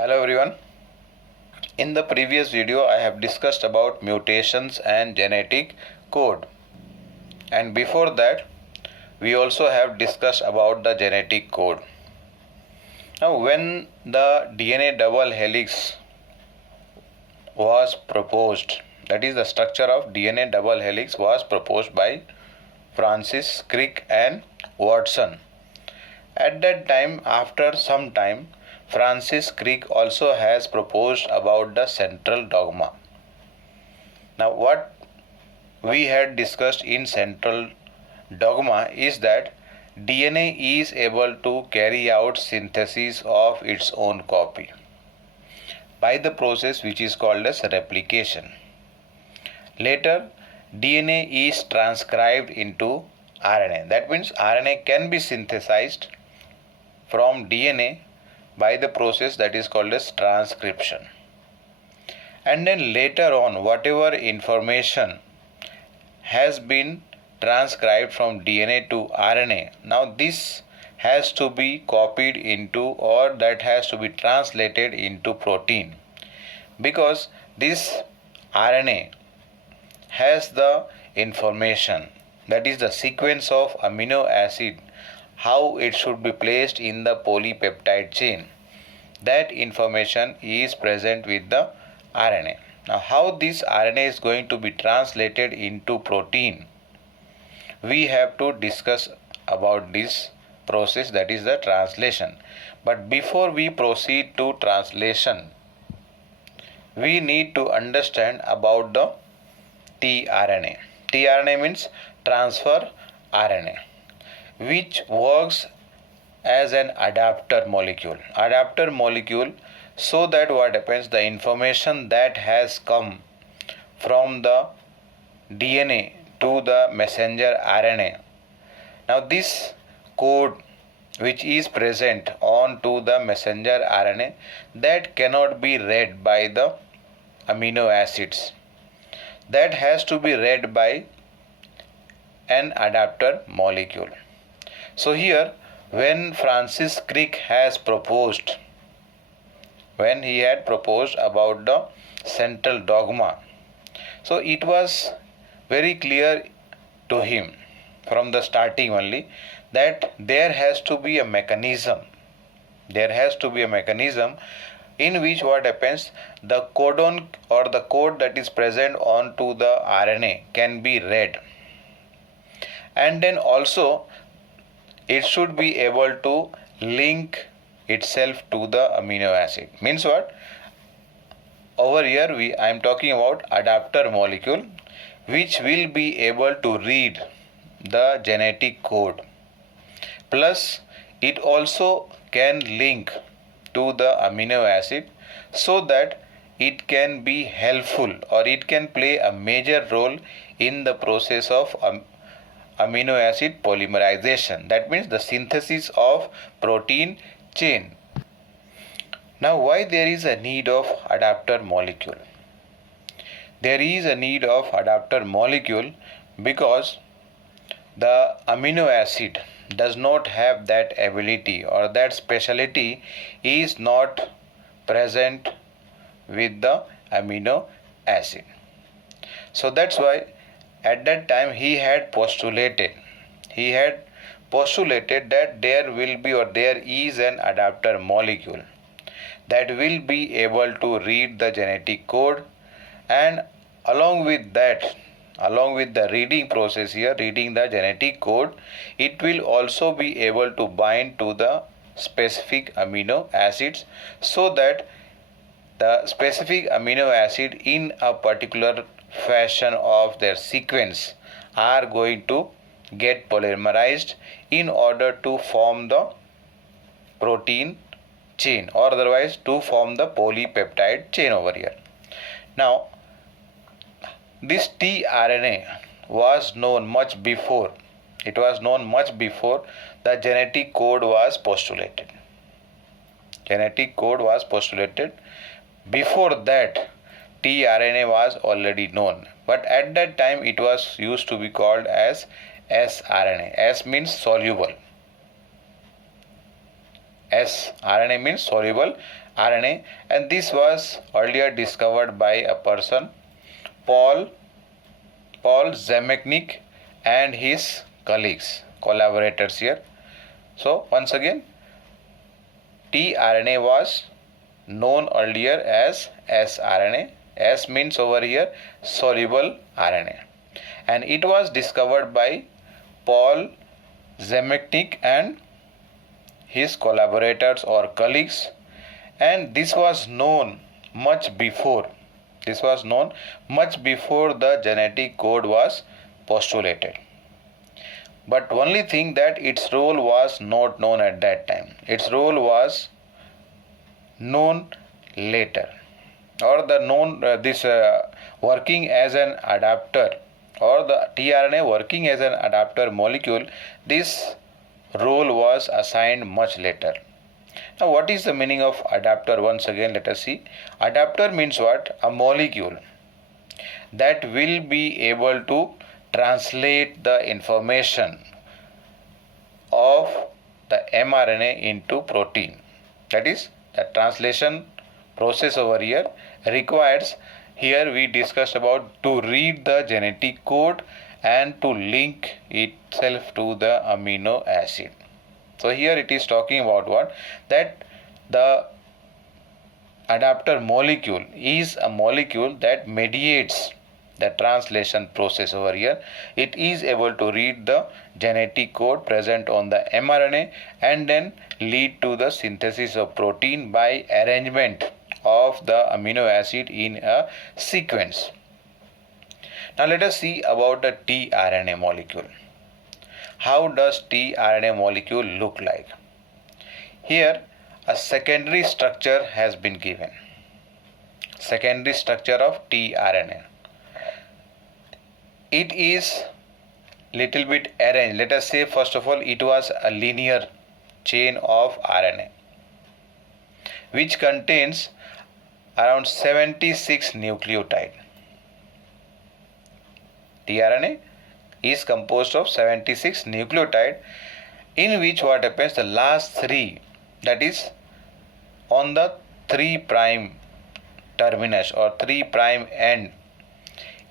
Hello everyone. In the previous video I have discussed about mutations and genetic code, and before that we also have discussed about the genetic code. Now when the DNA double helix was proposed, that is the structure of DNA double helix was proposed by Francis Crick and Watson. At that time, after some time, Francis Crick also has proposed about the central dogma. Now, what we had discussed in central dogma is that DNA is able to carry out synthesis of its own copy by the process which is called as replication. Later, DNA is transcribed into RNA. That means RNA can be synthesized from DNA by the process that is called as transcription. And then later on, whatever information has been transcribed from DNA to RNA, now this has to be copied into, or that has to be translated into protein, because this RNA has the information, that is the sequence of amino acid, how it should be placed in the polypeptide chain. That information is present with the RNA. Now, how this RNA is going to be translated into protein, we have to discuss about this process, that is the translation. But before we proceed to translation, we need to understand about the tRNA. tRNA means transfer RNA, which works as an adapter molecule. Adapter molecule, so that what happens, the information that has come from the DNA to the messenger RNA. Now this code which is present on to the messenger RNA, that cannot be read by the amino acids. That has to be read by an adapter molecule. So here, when Francis Crick has proposed, when he had proposed about the central dogma, so it was very clear to him from the starting only that there has to be a mechanism. There has to be a mechanism in which what happens, the codon or the code that is present onto the RNA can be read, and then also it should be able to link itself to the amino acid. Means what? Over here I am talking about adapter molecule, which will be able to read the genetic code. Plus it also can link to the amino acid, so that it can be helpful, or it can play a major role in the process of amino acid polymerization. That means the synthesis of protein chain. Now, why there is a need of adapter molecule? There is a need of adapter molecule because the amino acid does not have that ability, or that speciality is not present with the amino acid. So that's why at that time he had postulated that there will be, or there is an adapter molecule that will be able to read the genetic code, and along with that, along with the reading process here, reading the genetic code, it will also be able to bind to the specific amino acids, so that the specific amino acid in a particular fashion of their sequence are going to get polymerized in order to form the protein chain, or otherwise to form the polypeptide chain over here. Now, this tRNA was known much before. It was known much before the genetic code was postulated. Genetic code was postulated. Before that, tRNA was already known, but at that time it was used to be called as sRNA. S means soluble. S RNA means soluble RNA, and this was earlier discovered by a person, Paul Zemechnik and his colleagues, collaborators here. So once again, tRNA was known earlier as sRNA. S means over here soluble RNA, and it was discovered by Paul Zemechnik and his collaborators or colleagues, and this was known much before the genetic code was postulated. But only thing that its role was not known at that time. Its role was known later, or the known working as an adapter, or the tRNA working as an adapter molecule. This role was assigned much later. Now, what is the meaning of adapter? Once again, let us see. Adapter means what? A molecule that will be able to translate the information of the mRNA into protein. That is, the translation process over here requires, here we discussed about, to read the genetic code and to link itself to the amino acid. So here it is talking about what? That the adapter molecule is a molecule that mediates the translation process over here. It is able to read the genetic code present on the mRNA and then lead to the synthesis of protein by arrangement of the amino acid in a sequence. Now let us see about the tRNA molecule. How does tRNA molecule look like? Here a secondary structure has been given. Secondary structure of tRNA. It is little bit arranged. Let us say first of all it was a linear chain of RNA which contains around 76 nucleotides. tRNA is composed of 76 nucleotides, in which what happens, the last three, that is on the 3' terminus or 3' end,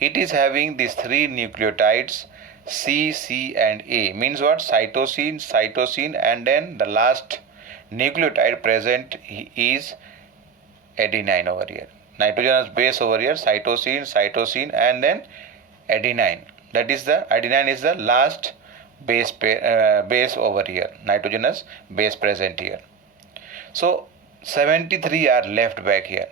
it is having these three nucleotides C, C and A. Means what? Cytosine, and then the last nucleotide present is adenine over here. Nitrogenous base over here, cytosine and then adenine. That is the adenine is the last base over here, nitrogenous base present here. So 73 are left back here.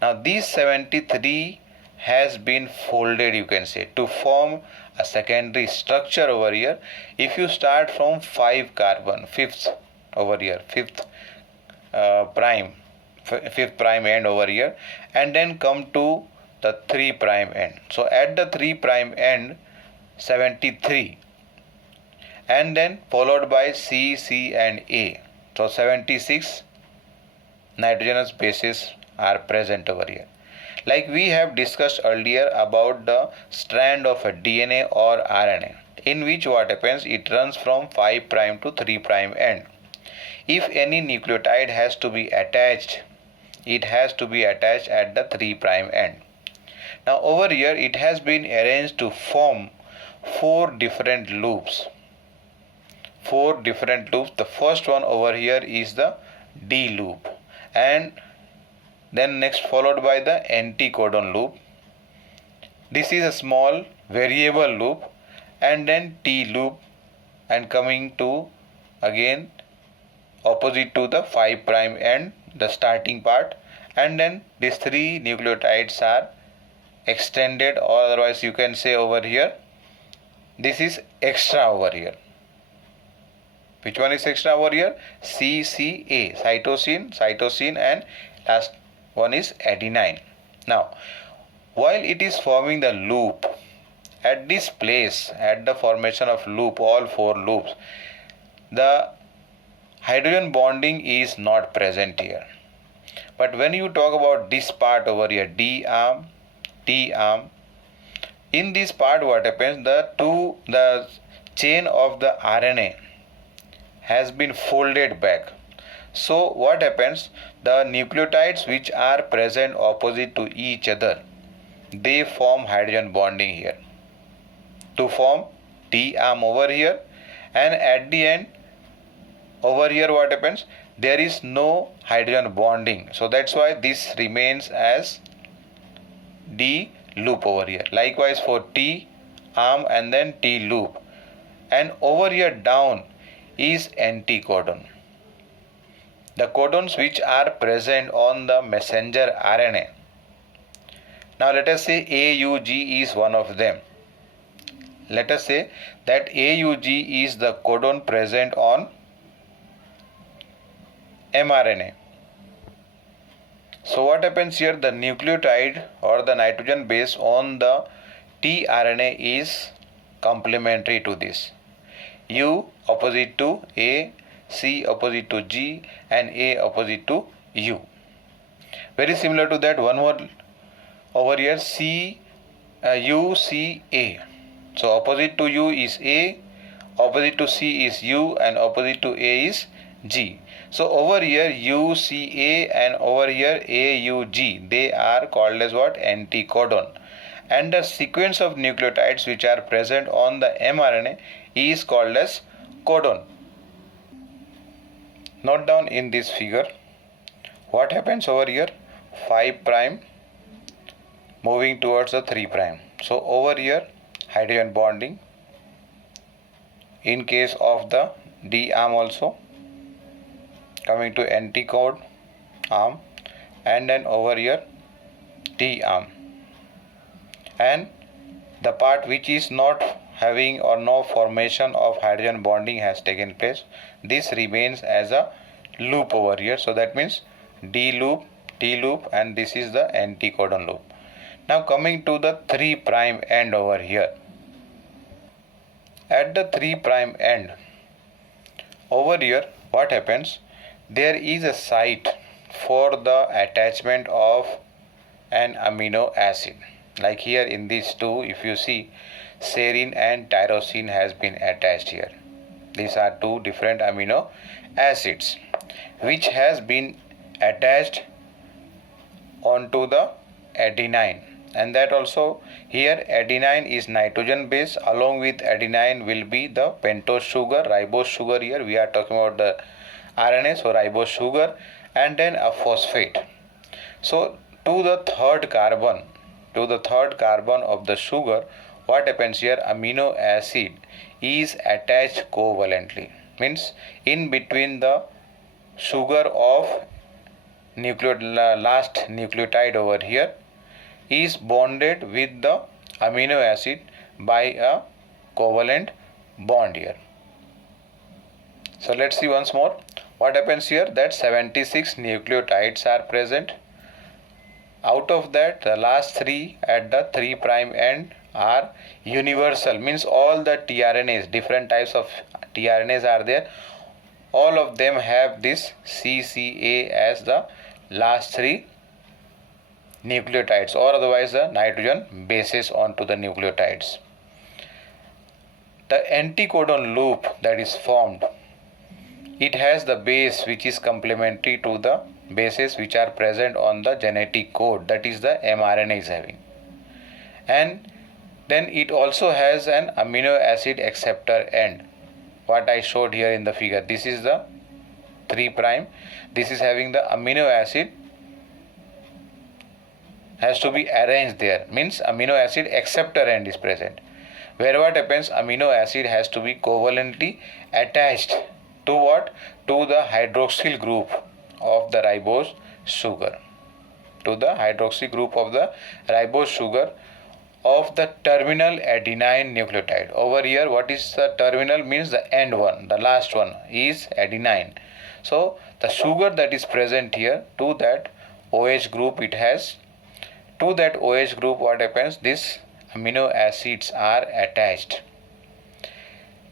Now these 73 has been folded, you can say, to form a secondary structure over here. If you start from 5 carbon, fifth over here, fifth prime end over here, and then come to the 3' end. So at the 3' end, 73, and then followed by C, C and A. So 76 nitrogenous bases are present over here. Like we have discussed earlier about the strand of a DNA or RNA, in which what happens, it runs from 5' to 3' end. If any nucleotide has to be attached, it has to be attached at the 3' end. Now over here it has been arranged to form 4 different loops. The first one over here is the D loop, and then next followed by the anticodon loop. This is a small variable loop, and then T loop, and coming to again opposite to the 5' end, the starting part, and then these 3 nucleotides are extended, or otherwise you can say over here this is extra over here. Which one is extra over here? CCA, cytosine, and last one is adenine. Now while it is forming the loop, at this place, at the formation of loop, all 4 loops, the hydrogen bonding is not present here. But when you talk about this part over here, D arm, T arm, in this part what happens, the chain of the RNA has been folded back. So what happens, the nucleotides which are present opposite to each other, they form hydrogen bonding here to form D arm over here, and at the end over here what happens, there is no hydrogen bonding, so that's why this remains as D loop over here. Likewise for T arm and then T loop, and over here down is anticodon. The codons which are present on the messenger RNA. Now let us say AUG is one of them. Let us say that AUG is the codon present on mRNA. So what happens here, the nucleotide or the nitrogen base on the tRNA is complementary to this. U opposite to A, C opposite to G, and A opposite to U. Very similar to that, one more over here, U, C, A. So opposite to U is A, opposite to C is U, and opposite to A is G. So over here UCA and over here AUG, they are called as what? Anticodon. And the sequence of nucleotides which are present on the mRNA is called as codon. Note down in this figure what happens over here, 5 prime moving towards the 3 prime. So over here hydrogen bonding in case of the D arm also, coming to anticod arm, and then over here T arm, and the part which is not having or no formation of hydrogen bonding has taken place, this remains as a loop over here. So that means D loop, T loop, and this is the anticodon loop. Now coming to the 3 prime end over here, at the 3 prime end over here what happens, there is a site for the attachment of an amino acid. Like here in these two, if you see, serine and tyrosine has been attached here. These are two different amino acids which has been attached onto the adenine, and that also here adenine is nitrogen base, along with adenine will be the pentose sugar, ribose sugar. Here we are talking about the RNA, so ribose sugar, and then a phosphate. So to the third carbon of the sugar, what happens here, amino acid is attached covalently, means in between the sugar of last nucleotide over here is bonded with the amino acid by a covalent bond here. So let's see once more what happens here, that 76 nucleotides are present. Out of that, the last 3 at the 3 prime end are universal, means all the tRNAs, different types of tRNAs are there. All of them have this CCA as the last 3 nucleotides, or otherwise the nitrogen bases onto the nucleotides. The anticodon loop that is formed, it has the base which is complementary to the bases which are present on the genetic code, that is the mRNA is having, and then it also has an amino acid acceptor end, what I showed here in the figure. This is the 3 prime, this is having the amino acid has to be arranged there, means amino acid acceptor end is present, where what happens, amino acid has to be covalently attached to what, to the hydroxyl group of the ribose sugar, to the hydroxy group of the ribose sugar of the terminal adenine nucleotide. Over here what is the terminal, means the end one, the last one is adenine. So the sugar that is present here, to that OH group it has, to that OH group what happens, this amino acids are attached.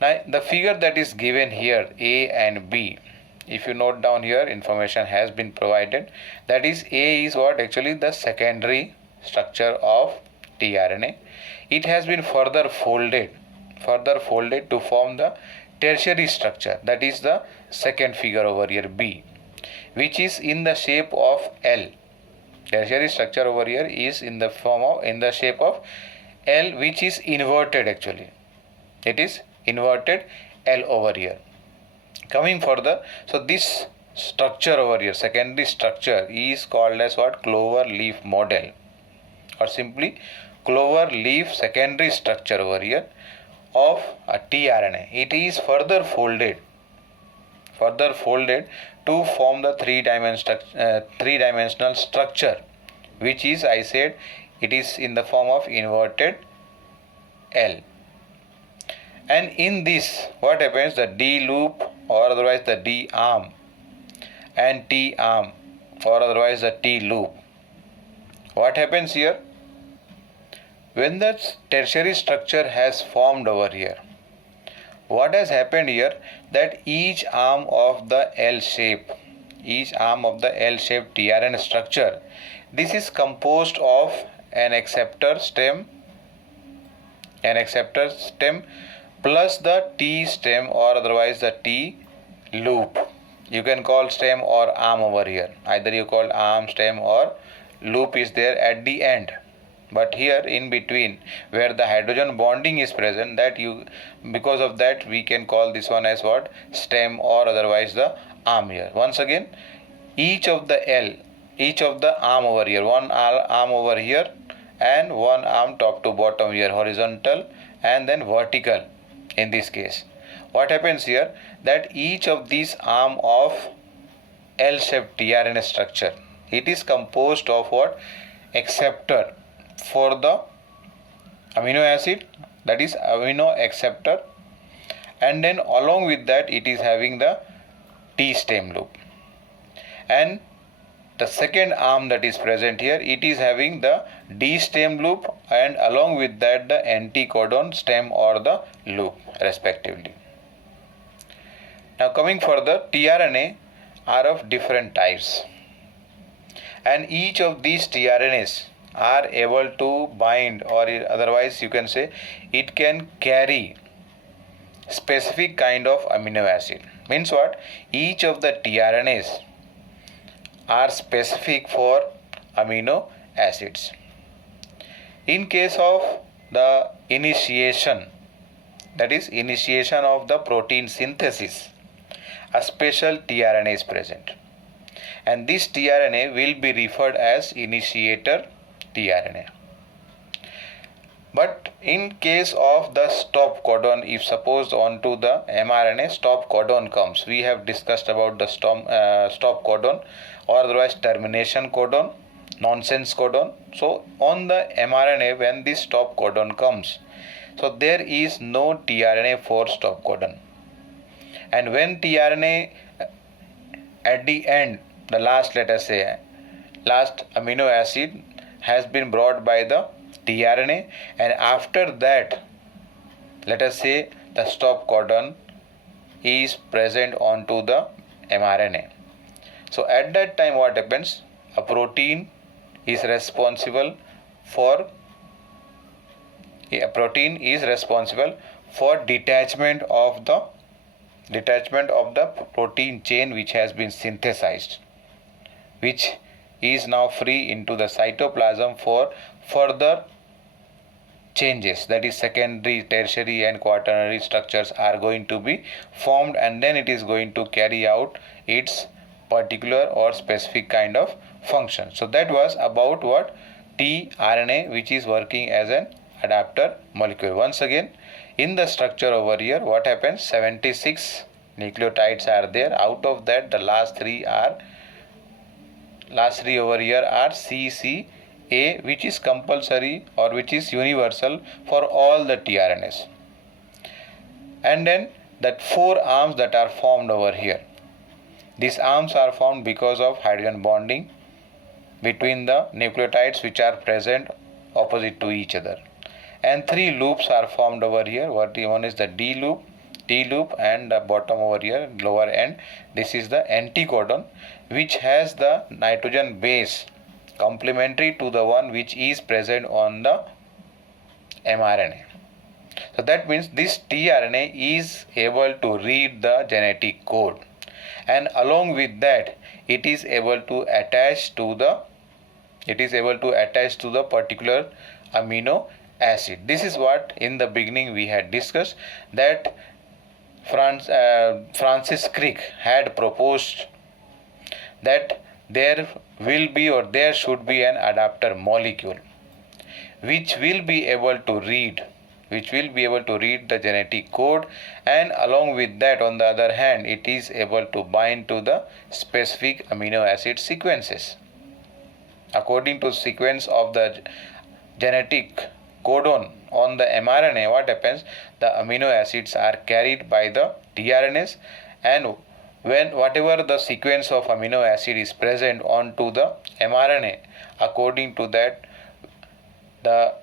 Now the figure that is given here, A and B, if you note down here, information has been provided, that is A is what, actually the secondary structure of tRNA. It has been further folded to form the tertiary structure, that is the second figure over here, B. which is in the shape of L. Tertiary structure over here is in the shape of L, which is inverted actually. It is inverted L over here. Coming further, so this structure over here, secondary structure, is called as what? Clover leaf model, or simply clover leaf secondary structure over here of a tRNA. It is further folded to form the three-dimensional structure, which is, I said, it is in the form of inverted L. And in this, what happens? The D loop, or otherwise the D arm, and T arm, or otherwise the T loop. What happens here? When the tertiary structure has formed over here, what has happened here, that each arm of the L-shape tRNA structure, this is composed of an acceptor stem plus the T stem, or otherwise the T loop. You can call stem or arm over here. Either you call arm, stem, or loop is there at the end. But here in between, where the hydrogen bonding is present, because of that we can call this one as what? Stem, or otherwise the arm here. Once again, each of the arm over here, one arm over here and one arm top to bottom here, horizontal and then vertical in this case. What happens here, that each of these arm of L-shaped tRNA structure, it is composed of what? Acceptor for the amino acid, that is amino acceptor, and then along with that it is having the T stem loop, and the second arm that is present here, it is having the D stem loop, and along with that the anticodon stem or the loop respectively. Now coming further, tRNA are of different types, and each of these tRNAs are able to bind, or otherwise you can say it can carry specific kind of amino acid. Means what? Each of the tRNAs are specific for amino acids. In case of the initiation, that is initiation of the protein synthesis, a special tRNA is present, and this tRNA will be referred as initiator tRNA. But in case of the stop codon, if suppose onto the mRNA stop codon comes, we have discussed about the stop codon, or otherwise termination codon, nonsense codon. So on the mRNA, when this stop codon comes, so there is no tRNA for stop codon, and when tRNA at the end, the last, let us say, last amino acid has been brought by the tRNA, and after that, let us say, the stop codon is present onto the mRNA. So at that time what happens? A protein is responsible for detachment of the protein chain which has been synthesized, which is now free into the cytoplasm for further changes, that is secondary, tertiary and quaternary structures are going to be formed, and then it is going to carry out its particular or specific kind of function. So that was about what? tRNA, which is working as an adapter molecule. Once again, in the structure over here, what happens? 76 nucleotides are there. Out of that, the last three over here are CCA, which is compulsory or which is universal for all the tRNAs. And then that 4 arms that are formed over here. These arms are formed because of hydrogen bonding between the nucleotides which are present opposite to each other. And 3 loops are formed over here. One is the D loop, T loop, and the bottom over here, lower end. This is the anticodon, which has the nitrogen base complementary to the one which is present on the mRNA. So that means this tRNA is able to read the genetic code, and along with that it is able to attach to the particular amino acid. This is what in the beginning we had discussed, that Francis Crick had proposed that there will be or there should be an adapter molecule which will be able to read the genetic code, and along with that, on the other hand, it is able to bind to the specific amino acid sequences. According to sequence of the genetic codon on the mRNA, what happens? The amino acids are carried by the tRNAs, and when whatever the sequence of amino acid is present onto the mRNA, according to that, the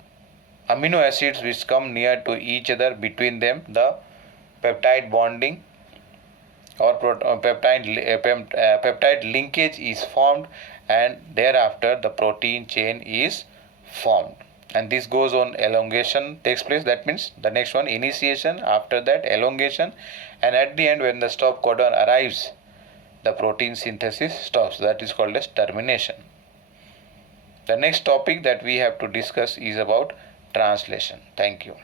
amino acids which come near to each other, between them the peptide bonding or peptide linkage is formed, and thereafter the protein chain is formed, and this goes on, elongation takes place. That means the next one, initiation, after that elongation, and at the end when the stop codon arrives, the protein synthesis stops. That is called as termination. The next topic that we have to discuss is about translation. Thank you.